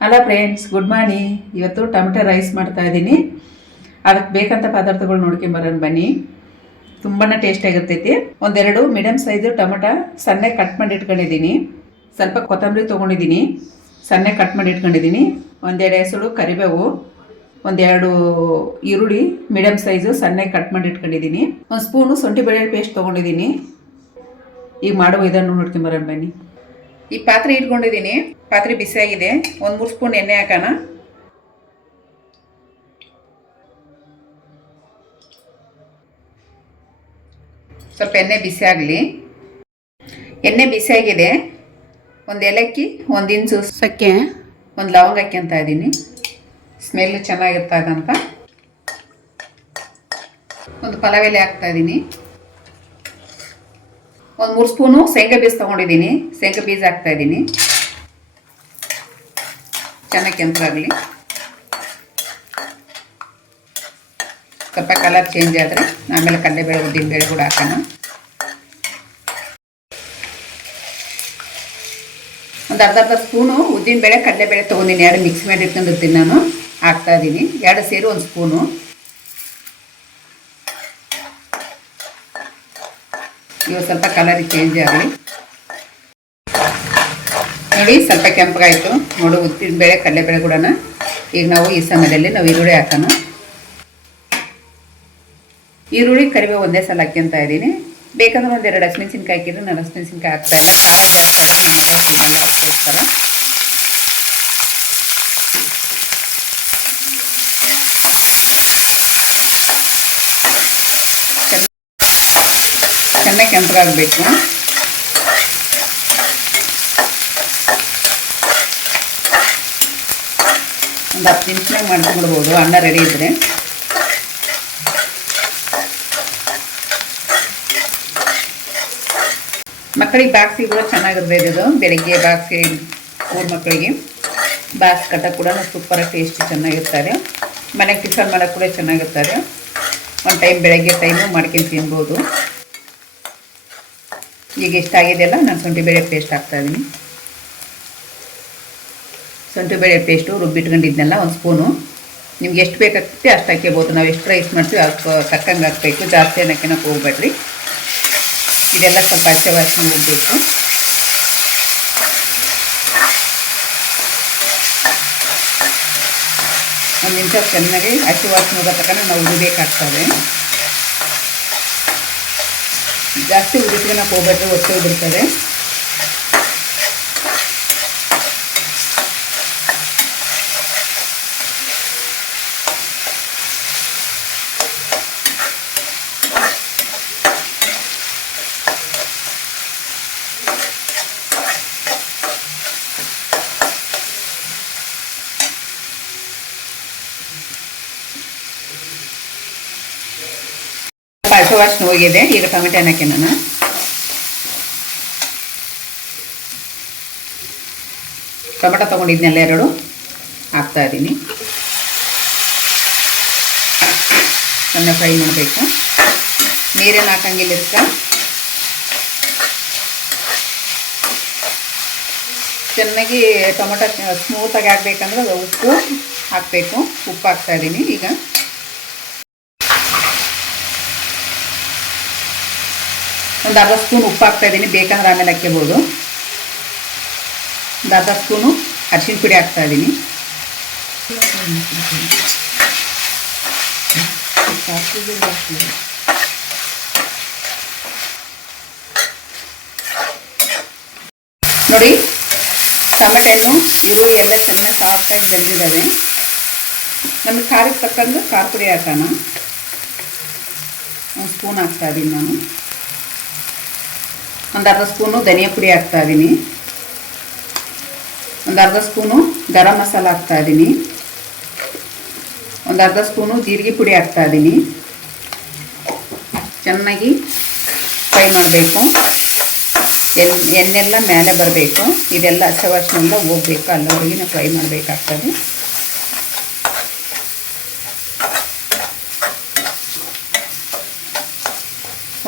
Hello friends, good morning. ಇವತ್ತು tomato rice ಮಾಡ್ತಾ ಇದ್ದೀನಿ. ಅದಕ್ಕೆ ಬೇಕಂತ ಪದಾರ್ಥಗಳು ನೋಡ್ಕೊಂಬರೋಣ ಬನ್ನಿ. ತುಂಬಾ ಟೇಸ್ಟಿಯಾಗಿರ್ತೈತಿ. ಒಂದೆರಡು ಮೀಡಿಯಮ್ ಸೈಜು ಟೊಮೆಟೊ ಸಣ್ಣ ಕಟ್ ಮಾಡಿ ಇಟ್ಕೊಂಡಿದ್ದೀನಿ. ಸ್ವಲ್ಪ ಕೊತ್ತಂಬರಿ ತೊಗೊಂಡಿದ್ದೀನಿ, ಸಣ್ಣ ಕಟ್ ಮಾಡಿ ಇಟ್ಕೊಂಡಿದ್ದೀನಿ. ಒಂದೆರಡು ಹೆಸರು ಕರಿಬೇವು, ಒಂದೆರಡು ಈರುಳ್ಳಿ ಮೀಡಿಯಮ್ ಸೈಜು ಸಣ್ಣ ಕಟ್ ಮಾಡಿ ಇಟ್ಕೊಂಡಿದ್ದೀನಿ. ಒಂದು ಸ್ಪೂನು ಶುಂಠಿ ಬೆಳ್ಳುಳ್ಳಿ ಪೇಸ್ಟ್ ತೊಗೊಂಡಿದ್ದೀನಿ. ಈಗ ಮಾಡುವ ಇದನ್ನು ನೋಡ್ಕೊಂಬರೋಣ ಬನ್ನಿ. ಈ ಪಾತ್ರೆ ಇಟ್ಕೊಂಡಿದ್ದೀನಿ. ಪಾತ್ರೆ ಬಿಸಿಯಾಗಿದೆ. ಒಂದು 3 ಸ್ಪೂನ್ ಎಣ್ಣೆ ಹಾಕೋಣ. ಸ್ವಲ್ಪ ಎಣ್ಣೆ ಬಿಸಿ ಆಗಲಿ. ಎಣ್ಣೆ ಬಿಸಿಯಾಗಿದೆ. ಒಂದು ಏಲಕ್ಕಿ, 1 ಇಂಚು ಚಕ್ಕೆ, ಒಂದು ಲವಂಗ ಹಾಕ್ಯಂತ ಇದ್ದೀನಿ. ಸ್ಮೆಲ್ ಚೆನ್ನಾಗಿರ್ತದಂತ. ಒಂದು ಪಲಾವ್ ಎಲೆ ಹಾಕ್ತಾ ಇದ್ದೀನಿ. ಒಂದು 3 ಸ್ಪೂನು ಶೇಂಗಾ ಬೀಜ ತೊಗೊಂಡಿದ್ದೀನಿ. ಶೇಂಗಾ ಬೀಜ ಹಾಕ್ತಾ ಇದ್ದೀನಿ. ಚೆನ್ನಾಗಿ ಕೆಂಪಾಗಲಿ. ಸ್ವಲ್ಪ ಕಲರ್ ಚೇಂಜ್ ಆದರೆ ಆಮೇಲೆ ಕಡಲೆಬೇಳೆ, ಉದ್ದಿನಬೇಳೆ ಕೂಡ ಹಾಕೋಣ. ಒಂದು ಅರ್ಧ ಸ್ಪೂನು ಉದ್ದಿನಬೇಳೆ, ಕಡಲೆಬೇಳೆ ತೊಗೊಂಡಿನಿ. 2 ಮಿಕ್ಸ್ ಮಾಡಿ ಇಟ್ಕೊಂಡಿರ್ತೀನಿ ನಾನು. ಹಾಕ್ತಾ ಇದ್ದೀನಿ. 2 ಸೇರಿ 1 ಸ್ಪೂನು. ಇವು ಸ್ವಲ್ಪ ಕಲರ್ ಚೇಂಜ್ ಆಗಲಿ. ನೋಡಿ, ಸ್ವಲ್ಪ ಕೆಂಪಾಯಿತು. ನೋಡಿ, ಉದ್ದಿನಬೇಳೆ, ಕಡಲೆಬೇಳೆ ಕೂಡ. ಈಗ ನಾವು ಈ ಸಮಯದಲ್ಲಿ ಈರುಳ್ಳಿ ಹಾಕೋಣ. ಈರುಳ್ಳಿ, ಕರಿಬೇವು ಒಂದೇ ಸಲ ಹಾಕ್ಯಂತ ಇದ್ದೀನಿ. ಬೇಕಂದ್ರೆ 1-2 ಹಸಿಮೆಣಸಿನ್ಕಾಯಿ ಹಾಕಿದ್ರೆ ನಾನು ಹಸಿಮೆಣಸಿನ್ಕಾಯಿ ಹಾಕ್ತಾ ಇಲ್ಲ. ಖಾರ ಜಾಸ್ತಿ ಆದರೆ ನಮ್ಮ ಮನೆಯವ್ರು ಅದಕ್ಕೋಸ್ಕರ. ಚೆನ್ನಾಗಿ ಕೆಂಪಾಗಬೇಕು. ಒಂದು 10 ನಿಮಿಷನಾಗ ಮಾಡ್ಕೊಂಡ್ಬಿಡ್ಬೋದು, ಅನ್ನ ರೆಡಿ ಇದ್ದರೆ. ಮಕ್ಕಳಿಗೆ ಬಾಕ್ಸಿಗೆ ಕೂಡ ಚೆನ್ನಾಗಿರ್ತದೆ ಇದು. ಬೆಳಗ್ಗೆ ಬಾಕ್ಸಿ, ಊರ ಮಕ್ಕಳಿಗೆ ಬಾಕ್ಸ್ ಕಟ್ಟಕ್ಕೆ ಕೂಡ ಸೂಪರಾಗಿ ಟೇಸ್ಟಿ ಚೆನ್ನಾಗಿರ್ತಾರೆ. ಮನೆಗೆ ಟಿಫನ್ ಮಾಡೋಕ್ಕೆ ಕೂಡ ಚೆನ್ನಾಗಿರ್ತಾರೆ. ಒಂದು ಟೈಮ್ ಬೆಳಗ್ಗೆ ಟೈಮು ಮಾಡ್ಕೊಂಡು ತಿನ್ಬೋದು. ಈಗ ಎಷ್ಟಾಗಿದೆಯಲ್ಲ, ನಾನು ಶುಂಠಿ ಬೆಳ್ಳುಳ್ಳಿ ಪೇಸ್ಟ್ ಹಾಕ್ತಾಯಿದ್ದೀನಿ. ಶುಂಠಿ ಬೆಳ್ಳುಳ್ಳಿ ಪೇಸ್ಟು ರುಬ್ಬಿಟ್ಕೊಂಡಿದ್ದೆಲ್ಲ 1 ಸ್ಪೂನು. ನಿಮ್ಗೆ ಎಷ್ಟು ಬೇಕಾಗ್ತೈತೆ ಅಷ್ಟು ಹಾಕ್ಕೋಬೋದು. ನಾವು ಎಷ್ಟು ರೈಸ್ ಮಾಡ್ತೀವಿ ಅದಕ್ಕೆ ತಕ್ಕಂಗೆ ಹಾಕಬೇಕು. ಜಾಸ್ತಿ ಅನ್ನೋಕ್ಕೆ ಹೋಗ್ಬೇಡ್ರಿ. ಇದೆಲ್ಲ ಸ್ವಲ್ಪ ಹಸಿ ವಾಸನೆ ಹೋಗಬೇಕು. ಒಂದು ನಿಮಿಷ ಚೆನ್ನಾಗಿ ಹಸಿ ವಾಸನೆ ಹೋಗೋ ತಕ್ಕ ನಾವು ಉರಿಬೇಕಾಗ್ತದೆ. ಜಾಸ್ತಿ ಉರಿಸ್ಕೊಳಕ್ಕೆ ಹೋಗ್ಬೇಡ್ರಿ, ಒತ್ತೆ ಉದುರ್ತದೆ. ಹಸಿ ವಾಸನೆ ಹೋಗಿದೆ. ಈಗ ಟೊಮೆಟೊ ಹಾಕಿ ನಾನು ಟೊಮೆಟೊ ತೊಗೊಂಡಿದ್ನೆಲ್ಲ 2 ಹಾಕ್ತಾ ಇದ್ದೀನಿ. ಚೆನ್ನಾಗಿ ಫ್ರೈ ಮಾಡಬೇಕು. ನೀರೇನು ಹಾಕಂಗಿಲ್ಲ ಇದಕ್ಕೆ. ಚೆನ್ನಾಗಿ ಟೊಮೆಟೊ ಸ್ಮೂತಾಗಿ ಹಾಕ್ಬೇಕಂದ್ರೆ ಉಪ್ಪು ಹಾಕಬೇಕು. ಉಪ್ಪು ಹಾಕ್ತಾ ಇದ್ದೀನಿ. ಈಗ ಒಂದು ಅರ್ಧ ಸ್ಪೂನ್ ಉಪ್ಪು ಹಾಕ್ತಾ ಇದ್ದೀನಿ. ಬೇಕಂದ್ರೆ ಆಮೇಲೆ ಹಾಕ್ಕೋಬೋದು. ಒಂದು ಅರ್ಧ ಸ್ಪೂನು ಅರಿಶಿನ ಪುಡಿ ಹಾಕ್ತಾ ಇದ್ದೀನಿ. ನೋಡಿ, ಟೊಮೆಟೊ ಹಣ್ಣು, ಈರುಳ್ಳಿ ಎಲ್ಲ ಚೆನ್ನಾಗಿ ಸಾಫ್ಟಾಗಿ ಬೆಂದಿದ್ದಾವೆ. ನಮಗೆ ಖಾರಕ್ಕೆ ತಕ್ಕಂಗೆ ಖಾರ ಪುಡಿ ಹಾಕೋಣ. 1 ಸ್ಪೂನ್ ಹಾಕ್ತಾ ಇದ್ದೀನಿ ನಾನು. ಒಂದು ಅರ್ಧ ಸ್ಪೂನು ಧನಿಯಾ ಪುಡಿ ಹಾಕ್ತಾ ಇದ್ದೀನಿ. ಒಂದು ಅರ್ಧ ಸ್ಪೂನು ಗರಂ ಮಸಾಲ ಹಾಕ್ತಾ ಇದ್ದೀನಿ. ಒಂದು ಅರ್ಧ ಸ್ಪೂನು ಜೀರಿಗೆ ಪುಡಿ ಹಾಕ್ತಾ ಇದ್ದೀನಿ. ಚೆನ್ನಾಗಿ ಫ್ರೈ ಮಾಡಬೇಕು. ಎಣ್ಣೆಲ್ಲ ಮೇಲೆ ಬರಬೇಕು. ಇದೆಲ್ಲ ಹಸಿ ವಾಸನೆಯಿಂದ ಹೋಗಬೇಕು. ಅಲ್ಲಿವರೆಗೆ ನಾವು ಫ್ರೈ ಮಾಡಬೇಕಾಗ್ತದೆ.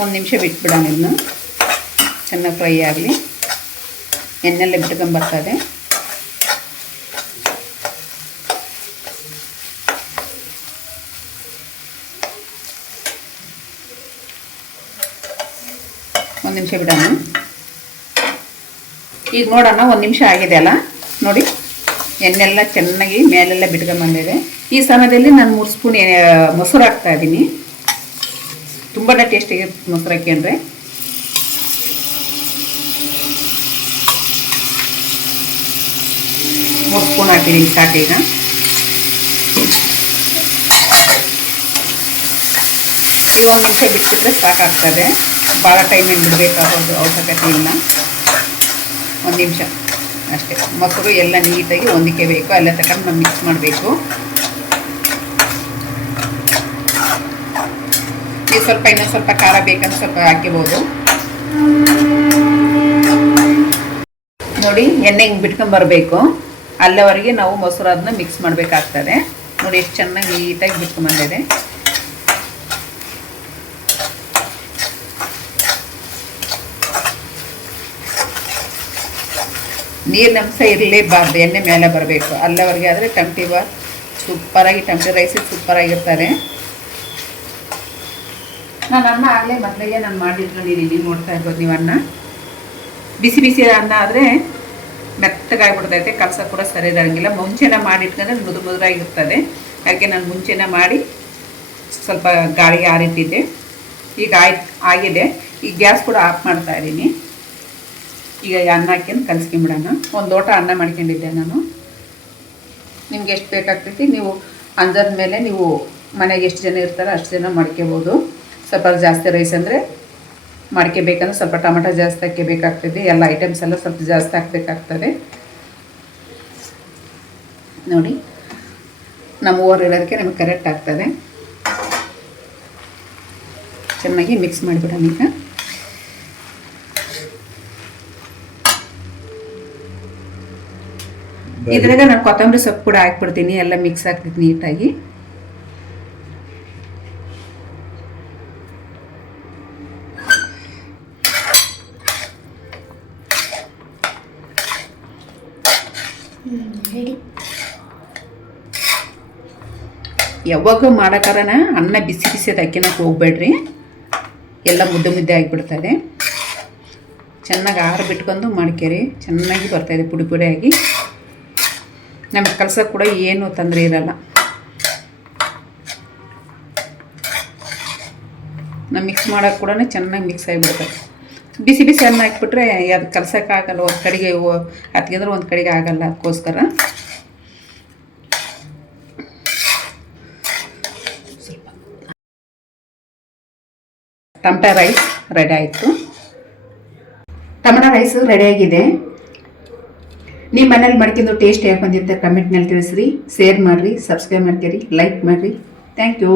ಒಂದು ನಿಮಿಷ ಬಿಟ್ಬಿಡೋಣ. ಇದನ್ನು ಚೆನ್ನಾಗಿ ಫ್ರೈ ಆಗಲಿ. ಎಣ್ಣೆಲ್ಲ ಬಿಟ್ಕೊಂಬರ್ತದೆ. ಒಂದು ನಿಮಿಷ ಬಿಡೋಣ. ಈಗ ನೋಡೋಣ, 1 ನಿಮಿಷ ಆಗಿದೆ ಅಲ್ಲ ನೋಡಿ, ಎಣ್ಣೆಲ್ಲ ಚೆನ್ನಾಗಿ ಮೇಲೆಲ್ಲ ಬಿಟ್ಕೊಂಡ್ಬಂದಿದೆ. ಈ ಸಮಯದಲ್ಲಿ ನಾನು 3 ಸ್ಪೂನ್ ಮೊಸರು ಹಾಕ್ತಾ ಇದ್ದೀನಿ. ತುಂಬಾ ಟೇಸ್ಟಿಯಾಗಿರುತ್ತೆ ಮೊಸರು ಹಾಕ್ಕೊಂಡ್ರೆ. ಮೂರು ಸ್ಪೂನ್ ಹಾಕಿದ್ದೀನಿ ಸಾಕು. ಈಗ ಈಗ 1 ನಿಮಿಷ ಬಿಟ್ಬಿಟ್ರೆ ಸಾಕಾಗ್ತದೆ. ಭಾಳ ಟೈಮ್ ಏನು ಬಿಡಬೇಕಾಗೋದು ಅವಶ್ಯಕತೆ ಇಲ್ಲ. 1 ನಿಮಿಷ ಅಷ್ಟೇ. ಮೊಸರು ಎಲ್ಲ ನೀಟಾಗಿ ಹೊಂದಿಕೆಬೇಕು, ಎಲ್ಲ ತಗೊಂಡು ನಾವು ಮಿಕ್ಸ್ ಮಾಡಬೇಕು. ನೀವು ಇನ್ನೊಂದು ಸ್ವಲ್ಪ ಖಾರ ಬೇಕಂತ ಸ್ವಲ್ಪ ಹಾಕಿಬೋದು ನೋಡಿ. ಎಣ್ಣೆ ಹಿಂಗೆ ಬಿಟ್ಕೊಂಬರ್ಬೇಕು, ಅಲ್ಲಿವರೆಗೆ ನಾವು ಮೊಸರು ಅದನ್ನ ಮಿಕ್ಸ್ ಮಾಡಬೇಕಾಗ್ತದೆ. ನೋಡಿ ಎಷ್ಟು ಚೆನ್ನಾಗಿ ನೀಟಾಗಿ ಬಿಟ್ಕೊಂಬಂದಿದೆ. ನೀರಿನ ಅಂಶ ಇರಲೇಬಾರ್ದು, ಎಣ್ಣೆ ಮೇಲೆ ಬರಬೇಕು. ಅಲ್ಲಿವರೆಗೆ ಆದರೆ ಟಮಟಿ ಬಾತ್ ಸೂಪರಾಗಿ, ಟಮಟಿ ರೈಸ್ ಸೂಪರಾಗಿರ್ತಾರೆ. ನಾನು ಅನ್ನ ಆಗಲೇ ಮೊದಲಿಗೆ ನಾನು ಮಾಡಿಟ್ಕೊಂಡಿದ್ದೀನಿ, ನೋಡ್ತಾ ಇರ್ಬೋದು ನೀವು. ಅನ್ನ ಬಿಸಿ ಬಿಸಿ ಅನ್ನ ಆದರೆ ಮೆತ್ತಗಾಗ್ಬಿಡ್ತೈತೆ, ಕಲಸ ಕೂಡ ಸರಿ ಇರೋಂಗಿಲ್ಲ. ಮುಂಚೆನೇ ಮಾಡಿಟ್ಕೊಂಡ್ರೆ ಮುದುರಾಗಿರ್ತದೆ. ಅದಕ್ಕೆ ನಾನು ಮುಂಚೆನೇ ಮಾಡಿ ಸ್ವಲ್ಪ ಗಾಳಿಗೆ ಆರಿಟ್ಟಿದ್ದೆ. ಈಗ ಆಗಿದೆ. ಈಗ ಗ್ಯಾಸ್ ಕೂಡ ಆಫ್ ಮಾಡ್ತಾ ಇದ್ದೀನಿ. ಈಗ ಅನ್ನ ಹಾಕ್ಯಂದು ಕಲಿಸ್ಕೊಂಬಿಡೋಣ. 1 ಲೋಟ ಅನ್ನ ಮಾಡ್ಕೊಂಡಿದ್ದೆ ನಾನು. ನಿಮ್ಗೆ ಎಷ್ಟು ಬೇಕಾಗ್ತೈತಿ ನೀವು ಅಂದದ ಮೇಲೆ ನೀವು ಮನೆಗೆ ಎಷ್ಟು ಜನ ಇರ್ತಾರೋ ಅಷ್ಟು ಜನ ಮಾಡ್ಕೋಬೋದು. ಸ್ವಲ್ಪ ಜಾಸ್ತಿ ರೈಸ್ ಅಂದರೆ ಮಾಡ್ಕೋಬೇಕಂದ್ರೆ ಸ್ವಲ್ಪ ಟೊಮೆಟೊ ಜಾಸ್ತಿ ಹಾಕಬೇಕಾಗ್ತದೆ. ಎಲ್ಲ ಐಟಮ್ಸ್ ಎಲ್ಲ ಸ್ವಲ್ಪ ಜಾಸ್ತಿ ಹಾಕಬೇಕಾಗ್ತದೆ ನೋಡಿ. ನಮ್ಮ ಓವರ್ ಇರೋದಕ್ಕೆ ನಮಗೆ ಕರೆಕ್ಟ್ ಆಗ್ತದೆ. ಚೆನ್ನಾಗಿ ಮಿಕ್ಸ್ ಮಾಡಿಬಿಡೋಣ. ಈಗ ಇದ್ರಾಗ ನಾನು ಕೊತ್ತಂಬರಿ ಸೊಪ್ಪು ಕೂಡ ಹಾಕ್ಬಿಡ್ತೀನಿ. ಎಲ್ಲ ಮಿಕ್ಸ್ ಆಗ್ತೈತಿ ನೀಟಾಗಿ. ಯಾವಾಗ ಮಾಡೋಕಾರನ ಅನ್ನ ಬಿಸಿ ಬಿಸಿದು ಹಾಕಿನಕ್ಕೆ ಹೋಗ್ಬೇಡ್ರಿ, ಎಲ್ಲ ಮುದ್ದೆ ಮುದ್ದೆ ಆಗಿಬಿಡ್ತದೆ. ಚೆನ್ನಾಗಿ ಬಿಟ್ಕೊಂಡು ಮಾಡ್ಕೇರಿ, ಚೆನ್ನಾಗಿ ಬರ್ತಾಯಿದೆ ಪುಡಿ ಪುಡಿಯಾಗಿ. ನಮಗೆ ಕಲ್ಸೋಕೆ ಕೂಡ ಏನೂ ತೊಂದರೆ ಇರಲ್ಲ. ನಾವು ಮಿಕ್ಸ್ ಮಾಡೋಕೆ ಕೂಡ ಚೆನ್ನಾಗಿ ಮಿಕ್ಸ್ ಆಗಿಬಿಡ್ತದೆ. ಬಿಸಿ ಬಿಸಿ ಅನ್ನ ಹಾಕ್ಬಿಟ್ರೆ ಅದು ಕಲ್ಸೋಕ್ಕಾಗಲ್ಲ, ಒಂದು ಕಡೆಗೆ ಹತ್ಗಿದ್ರೆ ಒಂದು ಕಡೆಗೆ ಆಗಲ್ಲ. ಅದಕ್ಕೋಸ್ಕರ ಟೊಮೆಟೊ ರೈಸ್ ರೆಡಿ ಆಯಿತು. ಟೊಮೆಟೊ ರೈಸು ರೆಡಿಯಾಗಿದೆ. ನಿಮ್ಮ ಮನೇಲಿ ಮಾಡ್ಕೊಂಡು ಟೇಸ್ಟ್ ಹೇಗೆ ಬಂದಿರುತ್ತೆ ಕಮೆಂಟ್ನಲ್ಲಿ ತಿಳಿಸ್ರಿ, ಶೇರ್ ಮಾಡಿರಿ, ಸಬ್ಸ್ಕ್ರೈಬ್ ಮಾಡ್ತೀರಿ, ಲೈಕ್ ಮಾಡಿರಿ. Thank you.